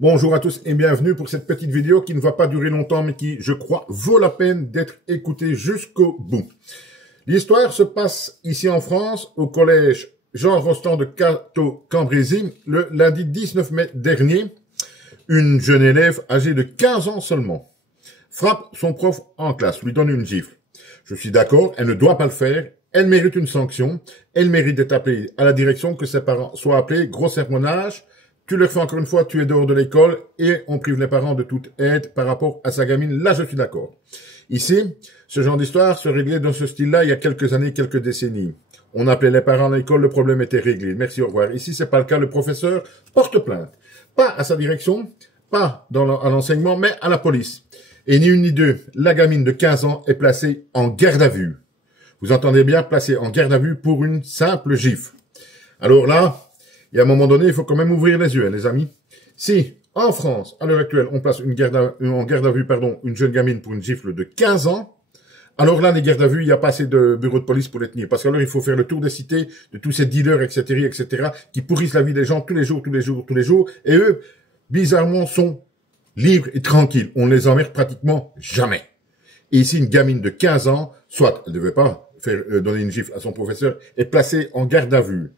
Bonjour à tous et bienvenue pour cette petite vidéo qui ne va pas durer longtemps mais qui, je crois, vaut la peine d'être écoutée jusqu'au bout. L'histoire se passe ici en France, au collège Jean Rostand de Cateau-Cambrésis, le lundi 19 mai dernier. Une jeune élève âgée de 15 ans seulement frappe son prof en classe, lui donne une gifle. Je suis d'accord, elle ne doit pas le faire, elle mérite une sanction, elle mérite d'être appelée à la direction, que ses parents soient appelés, gros sermonnage. Tu leur fais encore une fois, tu es dehors de l'école et on prive les parents de toute aide par rapport à sa gamine. Là, je suis d'accord. Ici, ce genre d'histoire se réglait dans ce style-là il y a quelques années, quelques décennies. On appelait les parents à l'école, le problème était réglé. Merci, au revoir. Ici, c'est pas le cas. Le professeur porte plainte. Pas à sa direction, pas à l'enseignement, mais à la police. Et ni une ni deux, la gamine de 15 ans est placée en garde à vue. Vous entendez bien, placée en garde à vue pour une simple gifle. Alors là, et à un moment donné, il faut quand même ouvrir les yeux, hein, les amis. Si, en France, à l'heure actuelle, on place en garde à vue, une jeune gamine pour une gifle de 15 ans, alors là, les gardes à vue, il n'y a pas assez de bureaux de police pour les tenir. Parce qu'alors, il faut faire le tour des cités, de tous ces dealers, etc., qui pourrissent la vie des gens tous les jours, et eux, bizarrement, sont libres et tranquilles. On ne les emmerde pratiquement jamais. Et ici, une gamine de 15 ans, soit, elle ne devait pas faire donner une gifle à son professeur, est placée en garde à vue.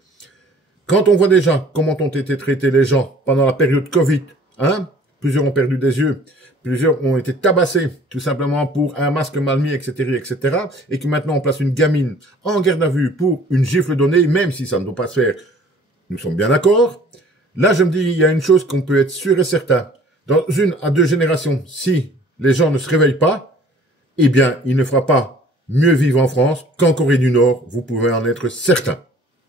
Quand on voit déjà comment ont été traités les gens pendant la période Covid, hein, plusieurs ont perdu des yeux, plusieurs ont été tabassés tout simplement pour un masque mal mis, etc., et que maintenant on place une gamine en garde à vue pour une gifle donnée, même si ça ne doit pas se faire, nous sommes bien d'accord. Là, je me dis, il y a une chose qu'on peut être sûr et certain. Dans 1 à 2 générations, si les gens ne se réveillent pas, eh bien, il ne fera pas mieux vivre en France qu'en Corée du Nord, vous pouvez en être certain.